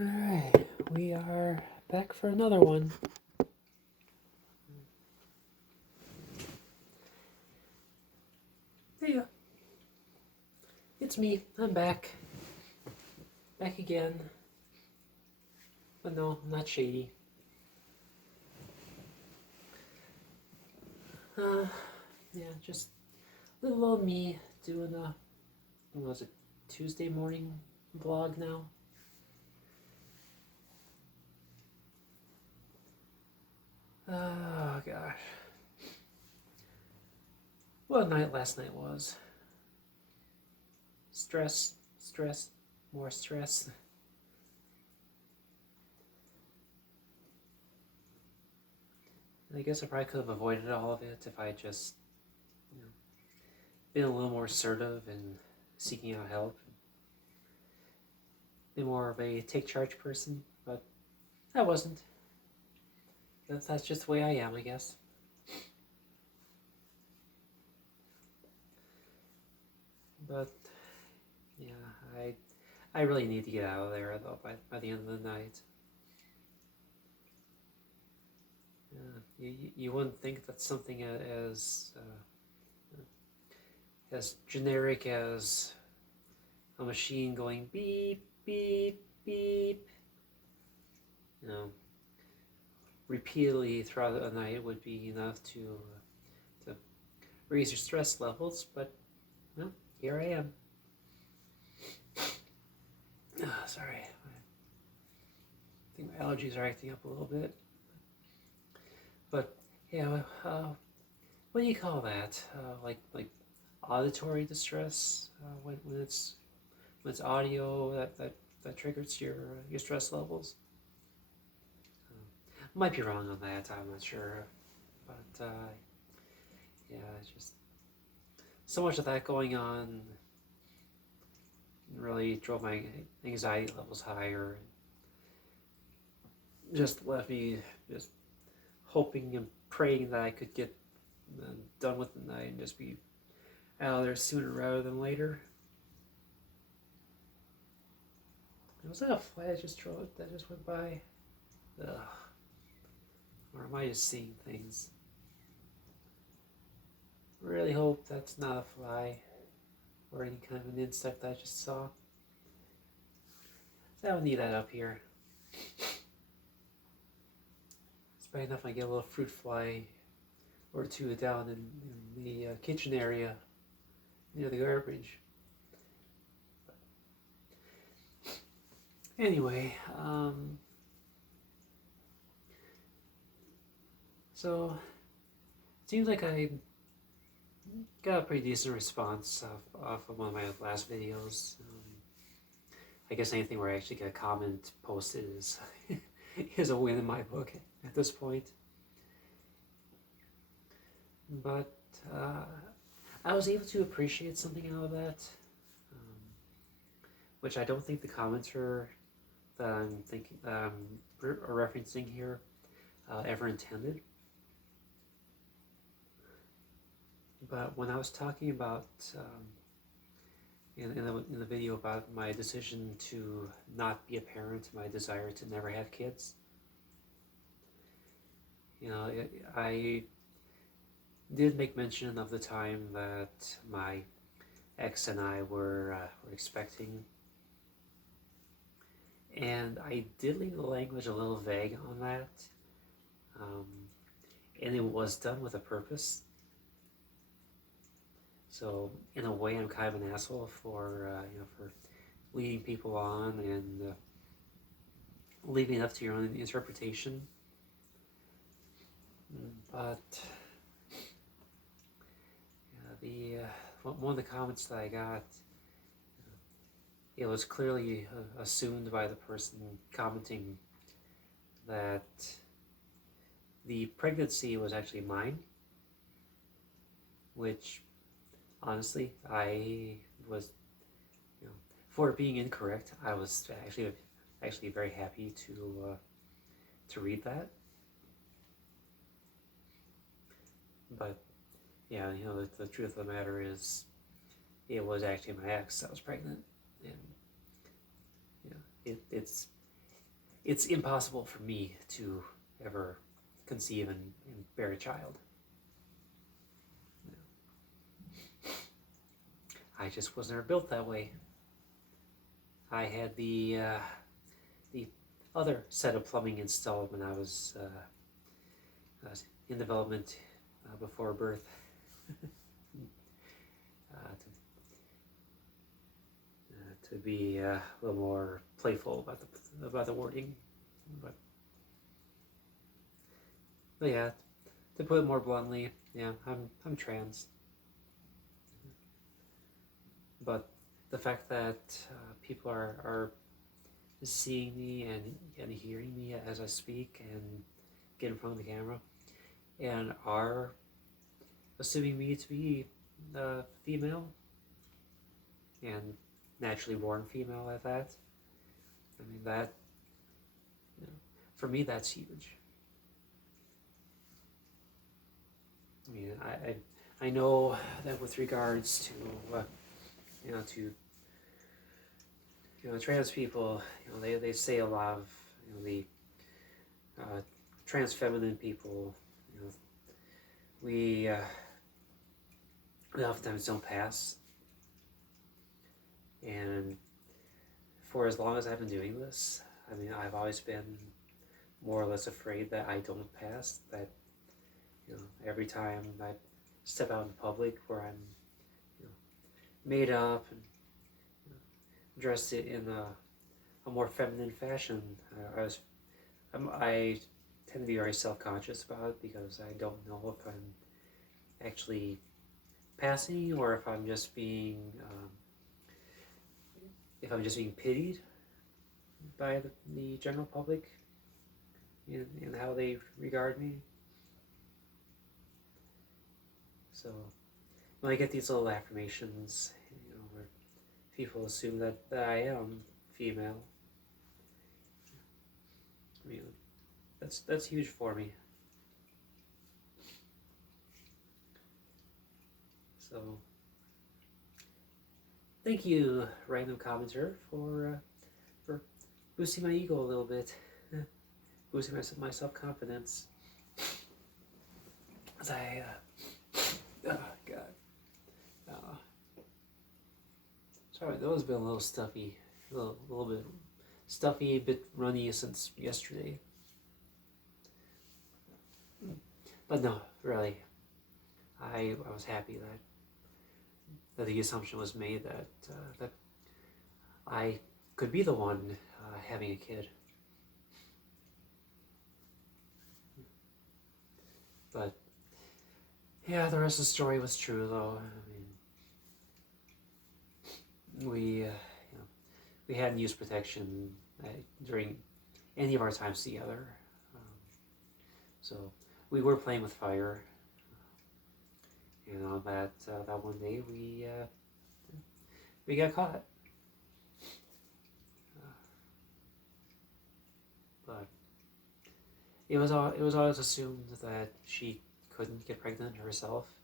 Alright, we are back for another one. Yeah, it's me. I'm back. Back again. But no, I'm not shady. Yeah, just little old me doing a, what was it, Tuesday morning vlog now. Oh gosh. What a night last night was. Stress, stress, more stress. And I guess I probably could have avoided all of it if I just, been a little more assertive in seeking out help. Been more of a take charge person, but I wasn't. That's just the way I am, I guess. But yeah, I really need to get out of there though by the end of the night. You wouldn't think that something as generic as a machine going beep beep beep, repeatedly throughout the night would be enough to raise your stress levels. But well, here I am. Sorry, I think my allergies are acting up a little bit. But yeah, what do you call that? Like auditory distress when it's audio that triggers your stress levels. Might be wrong on that. I'm not sure, but yeah, it's just so much of that going on. Really drove my anxiety levels higher. Just left me just hoping and praying that I could get done with the night and just be out of there sooner rather than later. Was that a fly that just went by? Ugh. Or am I just seeing things? Really hope that's not a fly or any kind of an insect I just saw. I don't need that up here. It's bad enough I get a little fruit fly or two down in the kitchen area near the garbage. Anyway, so it seems like I got a pretty decent response off of one of my last videos. I guess anything where I actually get a comment posted is is a win in my book at this point. But I was able to appreciate something out of that, which I don't think the commenter that I'm referencing here ever intended. But when I was talking about in the video about my decision to not be a parent, my desire to never have kids, I did make mention of the time that my ex and I were expecting, and I did leave the language a little vague on that, and it was done with a purpose. So in a way, I'm kind of an asshole for for leading people on and leaving it up to your own interpretation. But the one of the comments that I got, it was clearly assumed by the person commenting that the pregnancy was actually mine, which honestly I was, for it being incorrect, I was actually very happy to read that. But yeah, the truth of the matter is, it was actually my ex that was pregnant, and it's it's impossible for me to ever conceive and bear a child. I just was never built that way. I had the other set of plumbing installed when I was in development before birth. To be a little more playful about the wording, but yeah, to put it more bluntly, yeah, I'm trans. But the fact that people are seeing me and hearing me as I speak and get in front of the camera, and are assuming me to be female, and naturally born female at that. I mean, that, you know, for me, that's huge. I mean, I know that with regards to trans people, they say a lot of the trans feminine people, we oftentimes don't pass. And for as long as I've been doing this, I mean, I've always been more or less afraid that I don't pass, that every time I step out in public where I'm made up and dressed it in a more feminine fashion, I tend to be very self-conscious about it, because I don't know if I'm actually passing or if I'm just being pitied by the general public in how they regard me. So when I get these little affirmations, where people assume that I am female, I mean, that's huge for me. So thank you, random commenter, for boosting my ego a little bit, boosting my self-confidence. As I, oh God, sorry, that was been a little stuffy, a little bit stuffy, a bit runny since yesterday. But no, really, I was happy that the assumption was made that I could be the one having a kid. But yeah, the rest of the story was true, though. I mean, we hadn't used protection during any of our times together, so we were playing with fire. And on that one day, we got caught. But it was always assumed that she couldn't get pregnant herself,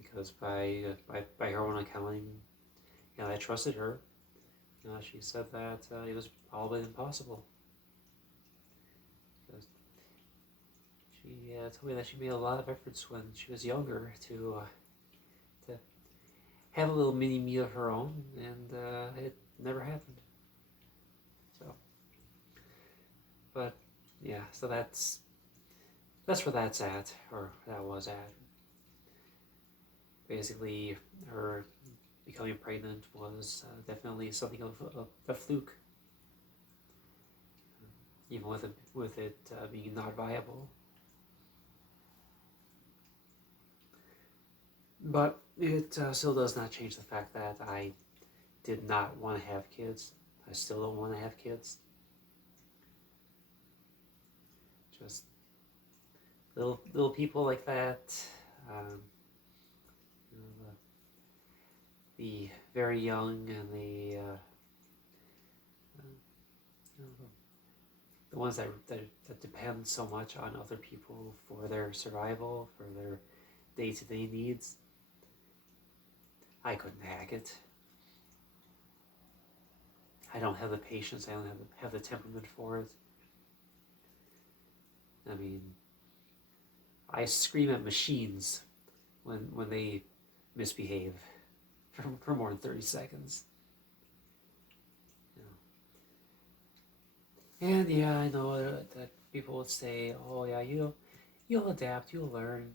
because by her own accounting, I trusted her. She said that it was all but impossible. Because she told me that she made a lot of efforts when she was younger to have a little mini me of her own, and it never happened. So, but yeah, so that's where that's at, or that was at. Basically, her becoming pregnant was definitely something of a fluke, even with it being not viable. But it still does not change the fact that I did not want to have kids. I still don't want to have kids. Just little people like that. The very young and the ones that depend so much on other people for their survival, for their day-to-day needs. I couldn't hack it. I don't have the patience. I don't have the temperament for it. I mean, I scream at machines when they misbehave for more than 30 seconds. And yeah, I know that people would say, "Oh yeah, you'll adapt, you'll learn."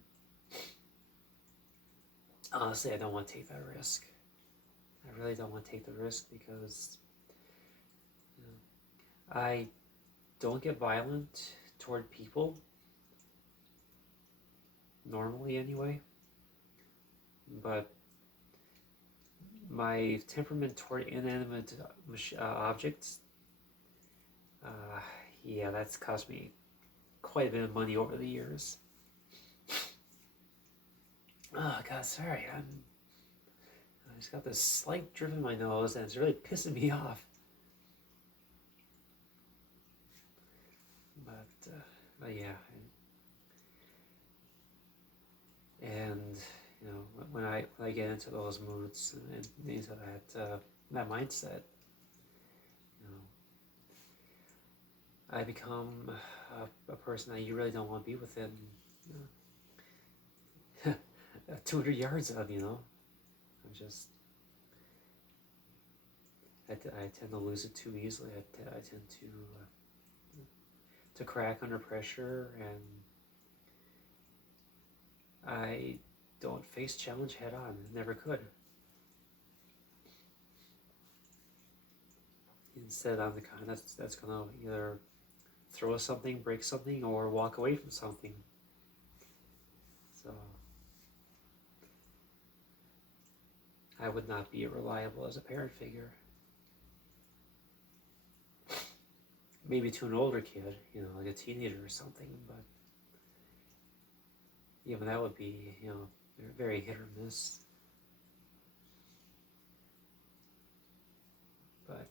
Honestly, I don't want to take that risk. I really don't want to take the risk because I don't get violent toward people normally anyway, but my temperament toward inanimate objects, uh, yeah, that's cost me quite a bit of money over the years. Oh God, sorry, I just got this slight drip in my nose, and it's really pissing me off. But yeah, and when I get into those moods and into that mindset, you know, I become a person that you really don't want to be within 200 yards of. I'm just I tend to lose it too easily. I tend to crack under pressure, and I don't face challenge head on. Never could. Instead, I'm the kind that's gonna either throw something, break something, or walk away from something. So I would not be reliable as a parent figure. Maybe to an older kid, like a teenager or something, but even that would be, very hit or miss. But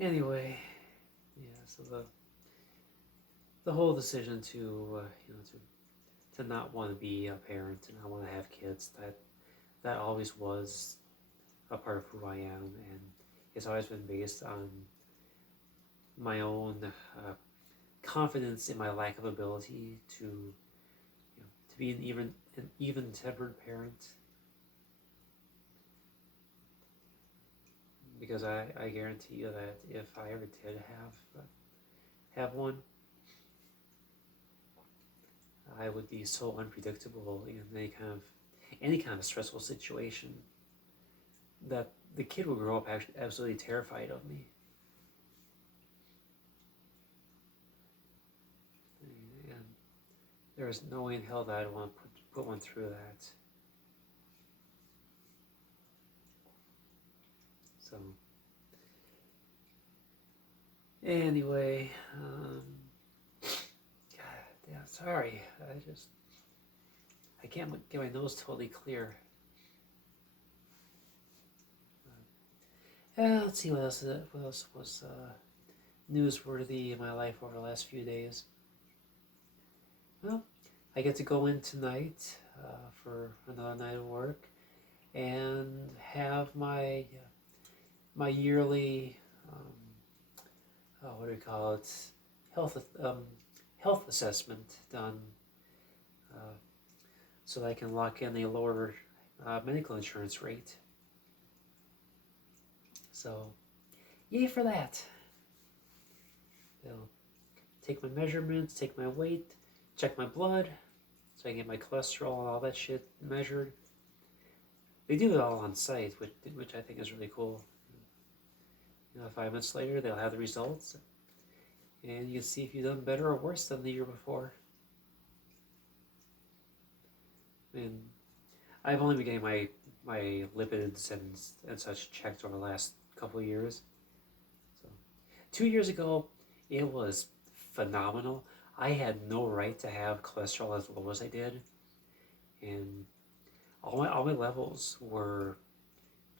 anyway, yeah. So the whole decision to to not want to be a parent and not want to have kids, that always was a part of who I am, and it's always been based on my own confidence in my lack of ability to be an even-tempered parent. Because I guarantee you that if I ever did have one, I would be so unpredictable in any kind of stressful situation that the kid would grow up absolutely terrified of me. And there is no way in hell that I'd want to put one through that. So anyway, God damn, sorry. I can't get my nose totally clear. Let's see what else was newsworthy in my life over the last few days. Well, I get to go in tonight for another night of work and have my yearly what do we call it, health assessment done, so that I can lock in a lower medical insurance rate. So, yay for that. They'll take my measurements, take my weight, check my blood, so I can get my cholesterol and all that shit measured. They do it all on site, which I think is really cool. 5 minutes later, they'll have the results, and you can see if you've done better or worse than the year before. And I've only been getting my lipids and such checked over the last couple of years. So 2 years ago, it was phenomenal. I had no right to have cholesterol as low as I did, and all my levels were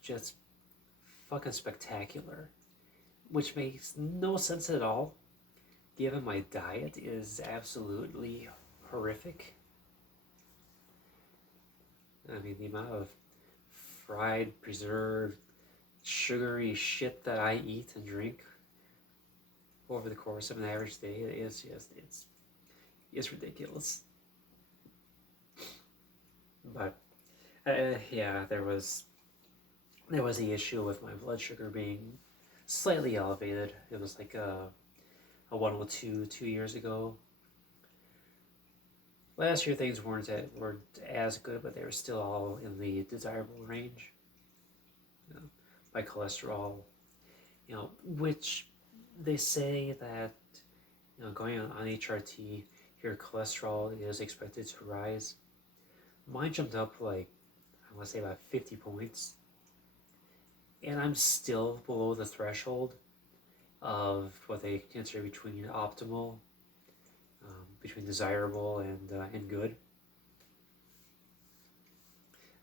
just fucking spectacular, which makes no sense at all, given my diet is absolutely horrific. I mean, the amount of fried, preserved, sugary shit that I eat and drink over the course of an average day is just it's ridiculous. But yeah, there was the issue with my blood sugar being slightly elevated. It was like a 102 2 years ago. Last year things weren't as good, but they were still all in the desirable range. You know, my cholesterol, which they say that going on HRT, your cholesterol is expected to rise. Mine jumped up like I want to say about 50 points, and I'm still below the threshold of what they consider between optimal, between desirable and good.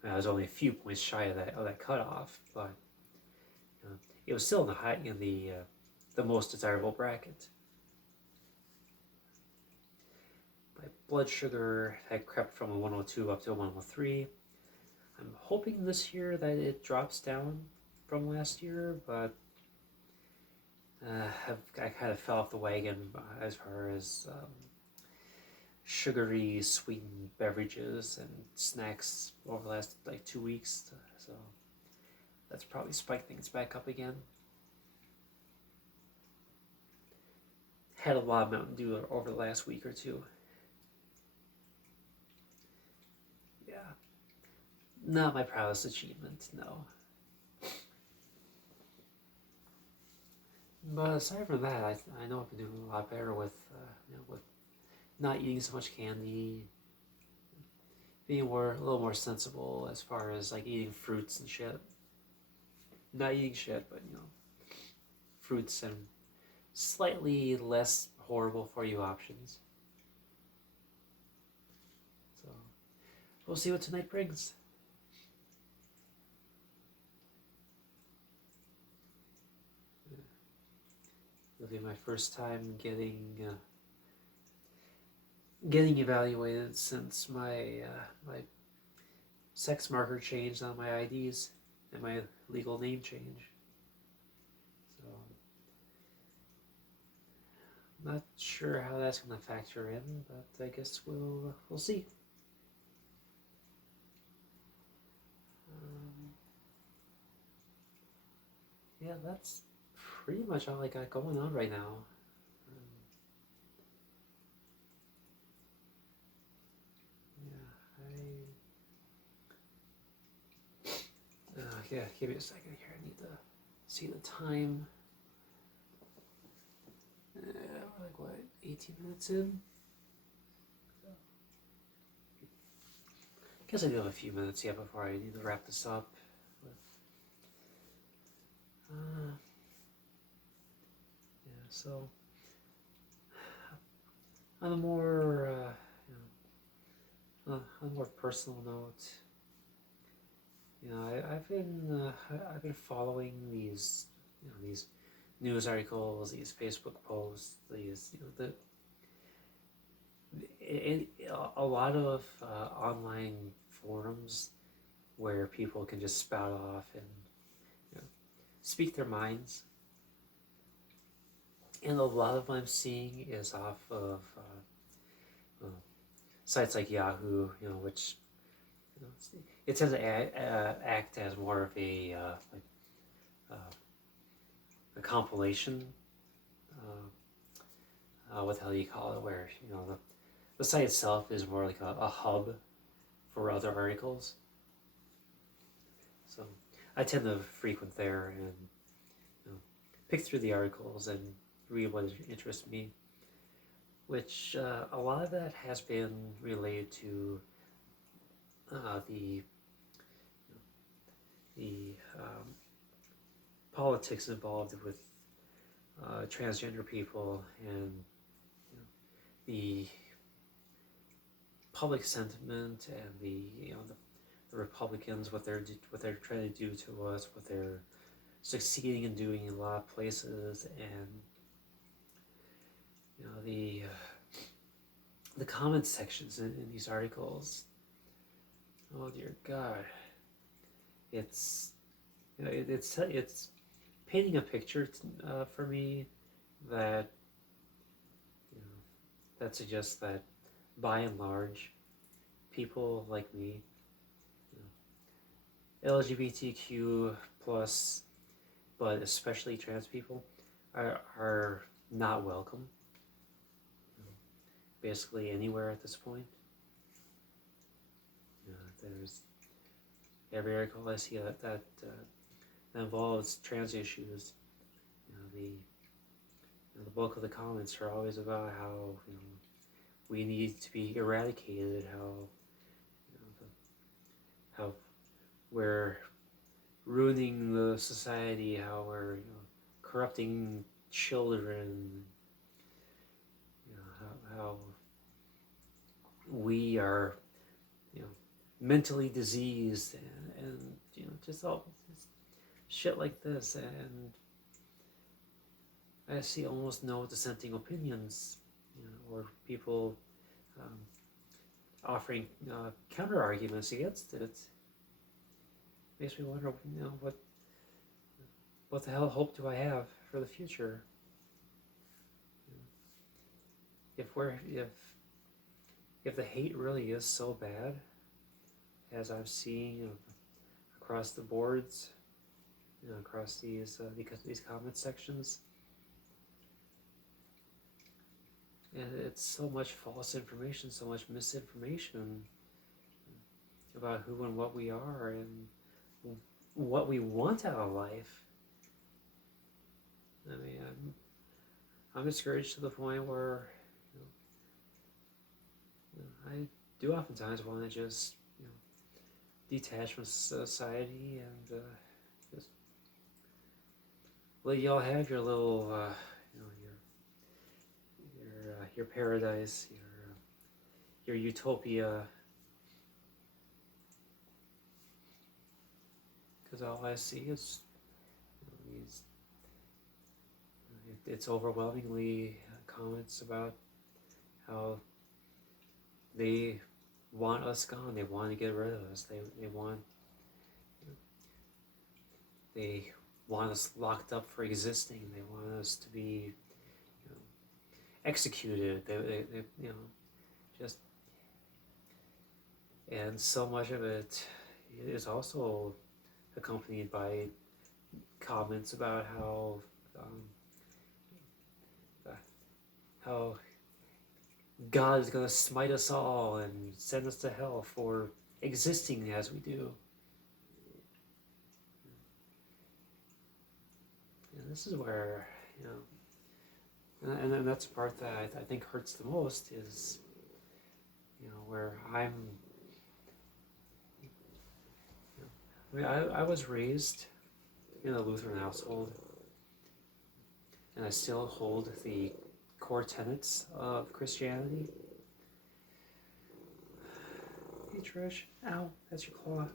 I was only a few points shy of that cutoff, but it was still in the most desirable bracket. My blood sugar had crept from a 102 up to a 103. I'm hoping this year that it drops down from last year, but I kind of fell off the wagon as far as sugary sweetened beverages and snacks over the last like 2 weeks, so that's probably spiked things back up again. Had a lot of Mountain Dew over the last week or two. Yeah, not my proudest achievement, no. But aside from that, I know I've been doing a lot better with with not eating so much candy, being a little more sensible as far as like eating fruits and shit. Not eating shit, but fruits and slightly less horrible for you options. So we'll see what tonight brings. It'll be my first time getting evaluated since my sex marker changed on my IDs and my legal name change. So I'm not sure how that's going to factor in, but I guess we'll see. Yeah, that's pretty much all I got going on right now. Yeah, give me a second here. I need to see the time. We're like, what, 18 minutes in? I guess I do have a few minutes yet before I need to wrap this up. Yeah, so on a more personal note, I've been following these these news articles, these Facebook posts, these a lot of online forums where people can just spout off and speak their minds, and a lot of what I'm seeing is off of sites like Yahoo, which it tends to act as more of a compilation. What the hell do you call it? Where the site itself is more like a hub for other articles. So I tend to frequent there and pick through the articles and read what interests me, which a lot of that has been related to the politics involved with transgender people and the public sentiment and the Republicans, what they're trying to do to us, what they're succeeding in doing in a lot of places, and the comment sections in these articles. Oh dear God, it's it's painting a picture for me that you know, that suggests that by and large, people like me, LGBTQ plus, but especially trans people, are not welcome. Basically anywhere at this point. There's every article I see that involves trans issues. The bulk of the comments are always about how we need to be eradicated, how we're ruining the society, how we're corrupting children, how we are mentally diseased, and just all just shit like this. And I see almost no dissenting opinions, or people offering counter arguments against it. Makes me wonder, what the hell hope do I have for the future? If the hate really is so bad, as I've seen across the boards, across these comment sections, and it's so much false information, so much misinformation about who and what we are and what we want out of life. I mean, I'm discouraged to the point where I do oftentimes want to just detach from society and just let y'all have your little your paradise, your utopia, because all I see is these. It's overwhelmingly comments about how they want us gone. They want to get rid of us. They want us locked up for existing. They want us to be executed. They just, and so much of it is also accompanied by comments about how God is going to smite us all and send us to hell for existing as we do. And this is where, and that's the part that I think hurts the most is, where I was raised in a Lutheran household, and I still hold the core tenets of Christianity. Hey Trish, ow, that's your claw.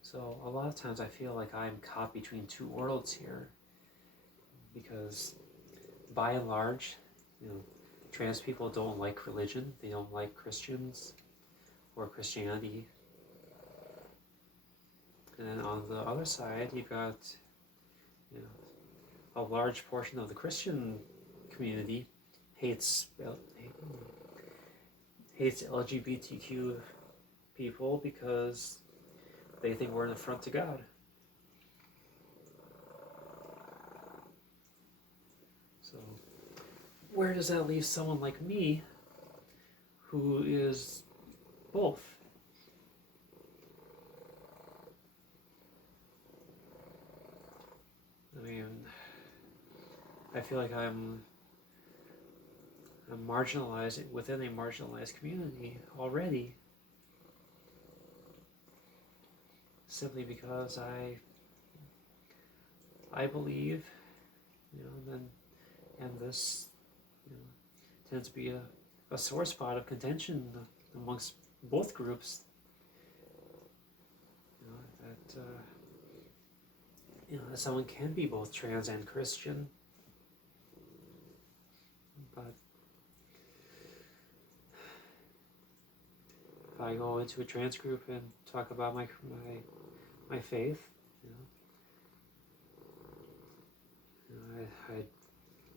So a lot of times I feel like I'm caught between two worlds here, because by and large, trans people don't like religion, they don't like Christians or Christianity. And then on the other side, you've got a large portion of the Christian community hates LGBTQ people because they think we're an affront to God. So where does that leave someone like me who is both? I mean, I feel like I'm marginalized within a marginalized community already, simply because I believe, and this tends to be a sore spot of contention amongst both groups. That someone can be both trans and Christian, but I go into a trans group and talk about my faith, I'd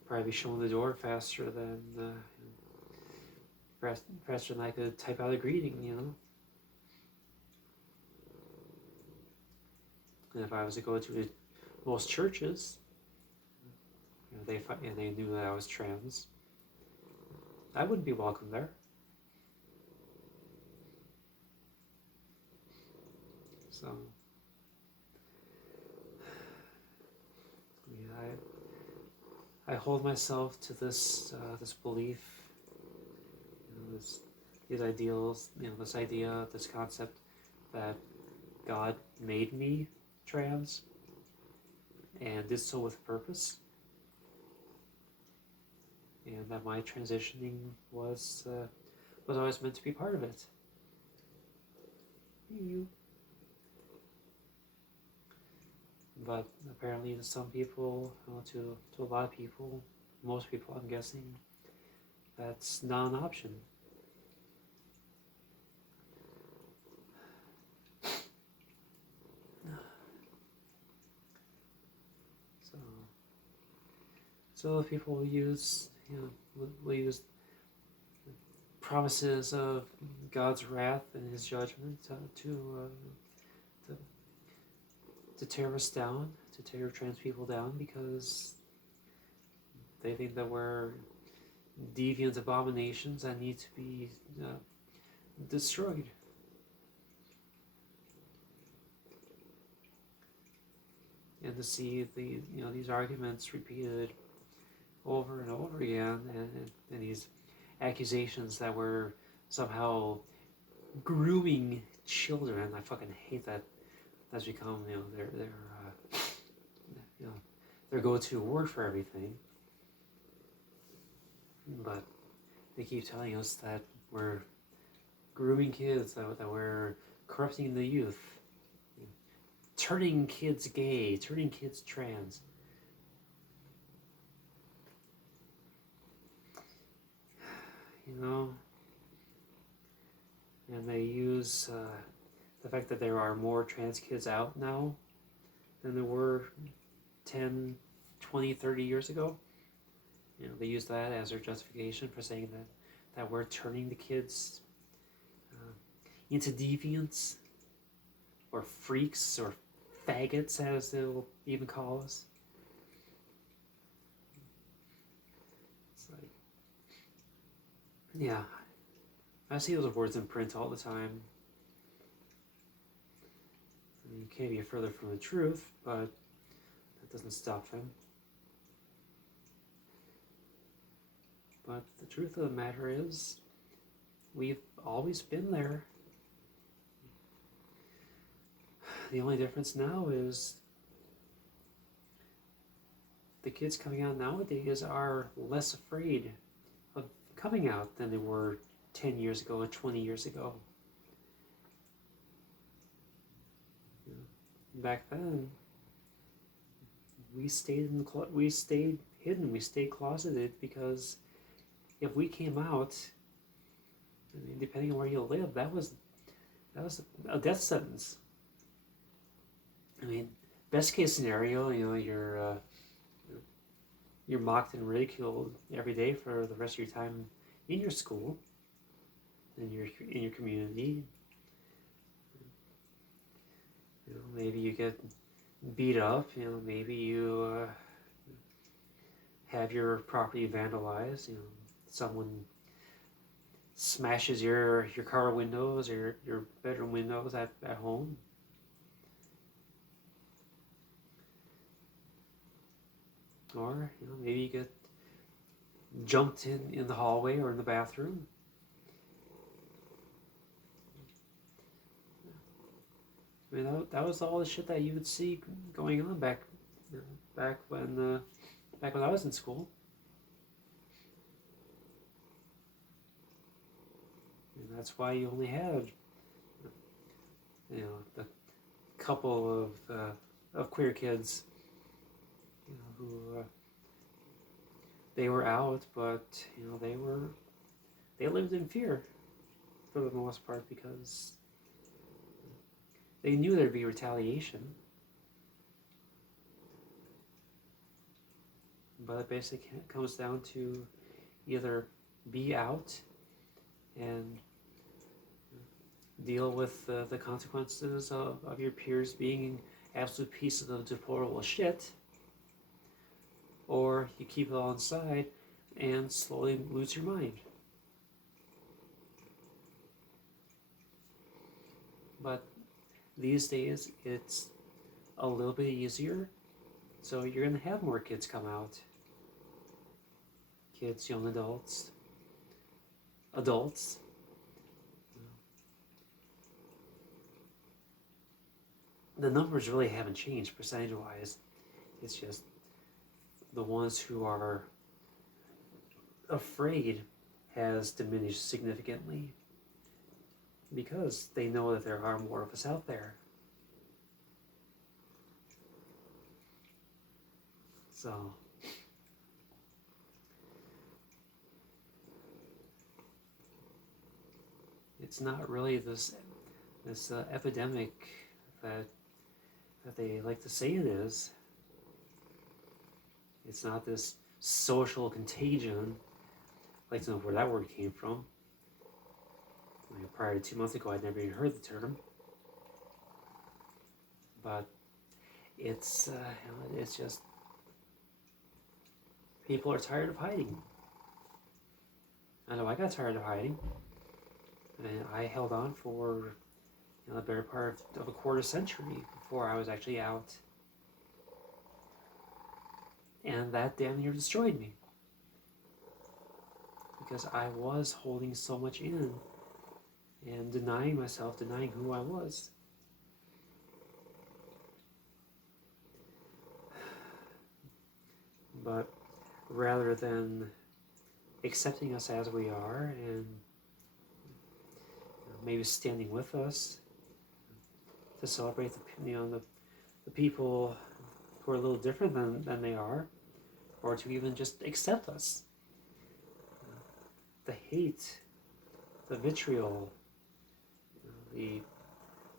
probably be shown the door faster than faster than I could type out a greeting, And if I was to go to most churches, they knew that I was trans, I wouldn't be welcome there. So, I hold myself to this this belief, these ideals, this idea, this concept that God made me trans and did so with purpose, and that my transitioning was always meant to be part of it. But apparently to some people, to a lot of people, most people I'm guessing, that's not an option. So people will use, will use promises of God's wrath and His judgment to tear us down, to tear trans people down, because they think that we're deviant abominations that need to be destroyed. And to see these arguments repeated over and over again, and these accusations that we're somehow grooming children. I fucking hate that. That's become their go-to word for everything. But they keep telling us that we're grooming kids, that we're corrupting the youth, turning kids gay, turning kids trans. And they use the fact that there are more trans kids out now than there were 10, 20, 30 years ago. They use that as their justification for saying that we're turning the kids into deviants, or freaks, or faggots, as they'll even call us. It's like, yeah, I see those words in print all the time. You can't be further from the truth, but that doesn't stop them. But the truth of the matter is, we've always been there. The only difference now is the kids coming out nowadays are less afraid of coming out than they were 10 years ago or 20 years ago. Back then, we stayed hidden, we stayed closeted, because if we came out, depending on where you live, that was a death sentence. Best case scenario, you're mocked and ridiculed every day for the rest of your time in your school, in your community. Maybe you get beat up. Maybe you have your property vandalized. Someone smashes your car windows or your bedroom windows at home. Or maybe you get jumped in the hallway or in the bathroom. That was all the shit that you would see going on back when I was in school. And that's why you only had the couple of queer kids who they were out, but they lived in fear. for the most part, because they knew there'd be retaliation. But it basically comes down to either be out and deal with the consequences of your peers being absolute pieces of deplorable shit, or you keep it all inside and slowly lose your mind. But these days, it's a little bit easier, so you're going to have more kids come out. Kids, young adults. The numbers really haven't changed percentage-wise. It's just the ones who are afraid has diminished significantly because they know that there are more of us out there. So it's not really this epidemic that they like to say it is. It's not this social contagion. I'd like to know where that word came from. I mean, prior to 2 months ago, I'd never even heard the term. But it's just people are tired of hiding. I know I got tired of hiding, and I held on for the better part of a quarter century before I was actually out. And that damn near destroyed me. Because I was holding so much in and denying myself, denying who I was. But rather than accepting us as we are and maybe standing with us to celebrate the people who are a little different than they are, or to even just accept us. The hate, the vitriol, the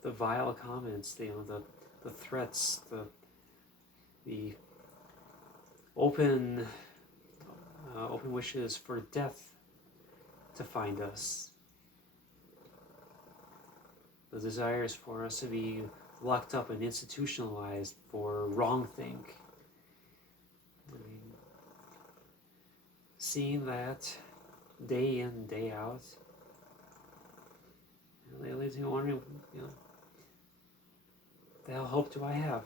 vile comments, the threats, the open wishes for death to find us, the desires for us to be locked up and institutionalized for wrongthink. I mean, seeing that day in, day out, it leaves me wondering, the hell hope do I have?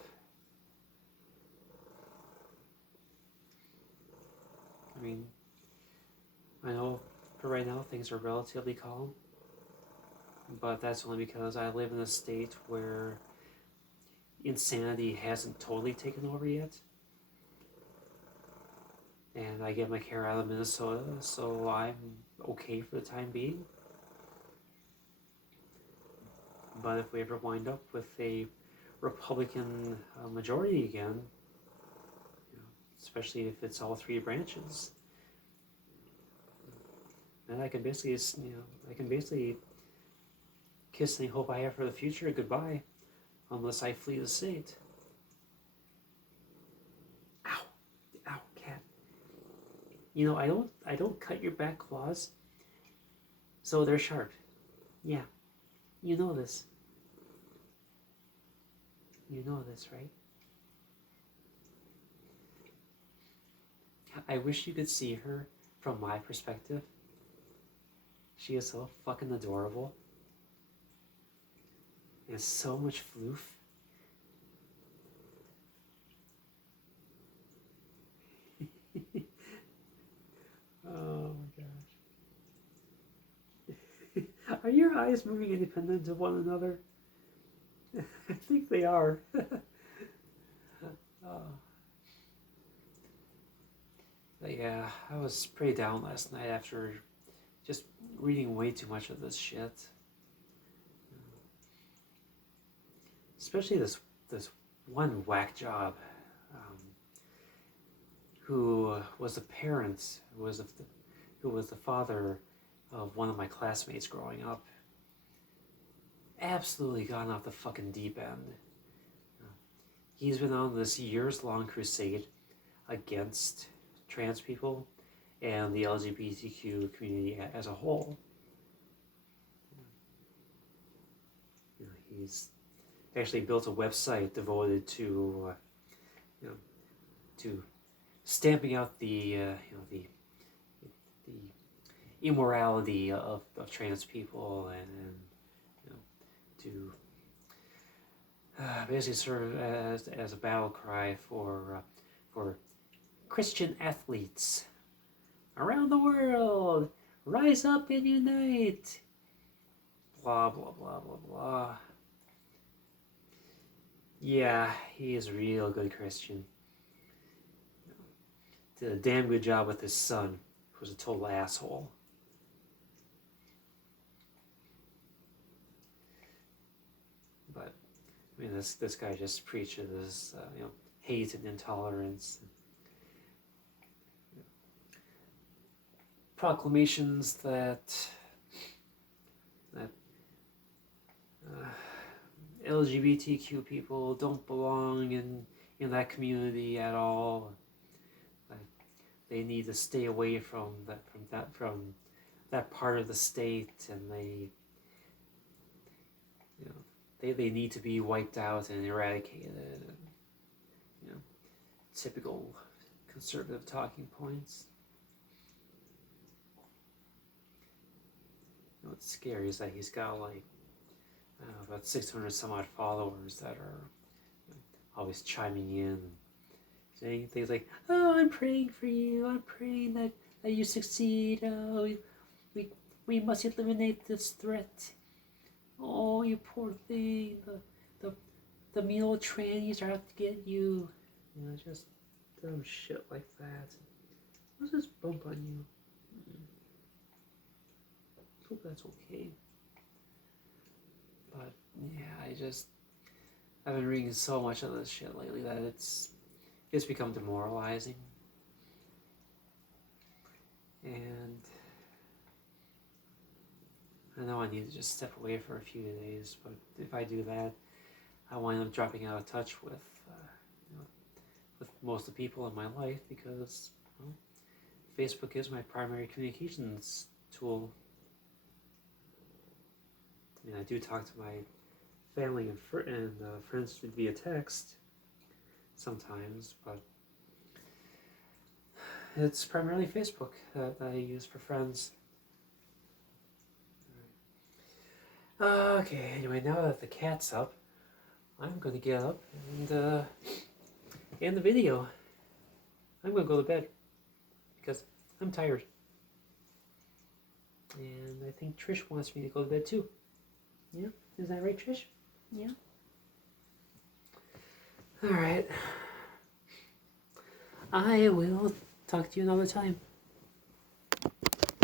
I mean, I know for right now things are relatively calm, but that's only because I live in a state where insanity hasn't totally taken over yet. And I get my care out of Minnesota, so I'm okay for the time being. But if we ever wind up with a Republican majority again, especially if it's all three branches, then I can basically kiss any hope I have for the future goodbye, unless I flee the state. Ow, cat. I don't cut your back claws, so they're sharp. Yeah, you know this. You know this, right? I wish you could see her from my perspective. She is so fucking adorable. And so much floof. Oh my gosh. Are your eyes moving independent of one another? I think they are. But yeah, I was pretty down last night after just reading way too much of this shit. Especially this one whack job who was a parent, who was the father of one of my classmates growing up. absolutely gone off the fucking deep end. He's been on this years-long crusade against trans people and the LGBTQ community as a whole. He's actually built a website devoted to, to stamping out the immorality of trans people, and to basically serve as a battle cry for Christian athletes around the world. Rise up and unite. Blah blah blah blah blah. Yeah, he is a real good Christian. Did a damn good job with his son, who was a total asshole. But I mean, this guy just preaches hate and intolerance, proclamations that LGBTQ people don't belong in that community at all. They need to stay away from that part of the state, and they need to be wiped out and eradicated, and typical conservative talking points. What's scary is that he's got like about 600 some odd followers that are always chiming in, saying things like, "Oh, I'm praying for you. I'm praying that you succeed. Oh, we must eliminate this threat. Oh, you poor thing. The mean old trannies are out to get you." Just dumb shit like that. What's this bump on you? Hope that's okay. But yeah, I've been reading so much of this shit lately that it's become demoralizing. And I know I need to just step away for a few days, but if I do that, I wind up dropping out of touch with most of the people in my life, because Facebook is my primary communications tool. I mean, I do talk to my family and friends via text sometimes, but it's primarily Facebook that I use for friends. Okay, anyway, now that the cat's up, I'm going to get up and end the video. I'm going to go to bed because I'm tired. And I think Trish wants me to go to bed too. Yeah, is that right, Trish? Yeah. All right. I will talk to you another time.